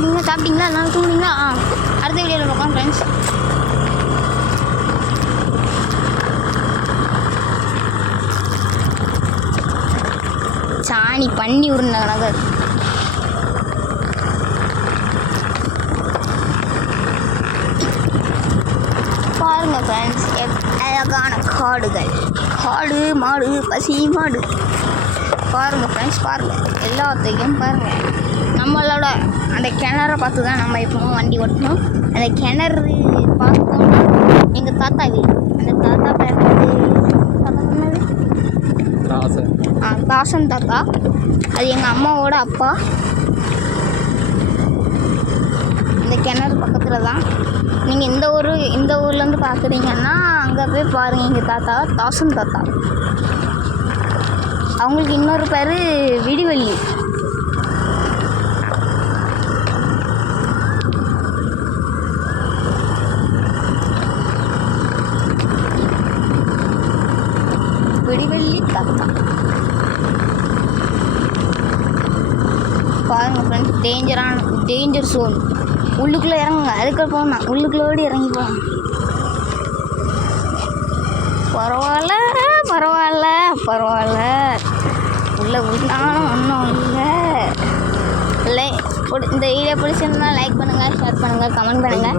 இருக்கீங்க? சாப்பிட்டீங்களா? எல்லாம் தூங்குனீங்களா? அடுத்த வீடியோவில் பார்க்கலாம் ஃப்ரெண்ட்ஸ். சாணி பண்ணி விடுனாங்க. பாருங்க ஃப்ரெண்ட்ஸ், அழகான காடுகள், காடு மாடு பசி மாடு. பாருங்க ஃப்ரெண்ட்ஸ், பாருங்க எல்லாத்தையும் பாருங்க. நம்மளோட அந்த கிணறை பார்த்து தான் நம்ம எப்பவும் வண்டி ஓட்டணும். அந்த கிணறு பார்த்தோம்னா எங்கள் தாத்தா வீடு. அந்த தாத்தா பேர் தாசன் தாத்தா. அது எங்கள் அம்மாவோட அப்பா. இந்த கிணறு பக்கத்தில் தான். நீங்கள் இந்த ஊர்லேருந்து பார்க்குறீங்கன்னா அங்கே போய் பாருங்கள். எங்கள் தாத்தா தாசன் தாத்தா. அவங்களுக்கு இன்னொரு பேர் விடிவெள்ளி. விடிவெள்ளி தாத்தா. பாருங்கள் ஃப்ரெண்ட்ஸ், டேஞ்சர் சோன். உள்ளுக்குள்ளே இறங்குங்க. அதுக்கு போகணும், உள்ளுக்குள்ளோடு இறங்கி போகணும். பரவாயில்ல பரவாயில்ல பரவாயில்ல. உள்ளாலும் ஒன்றும் இல்லை. இந்த வீடியோ பிடிச்சிருந்தா லைக் பண்ணுங்கள், ஷேர் பண்ணுங்கள், கமெண்ட் பண்ணுங்கள்.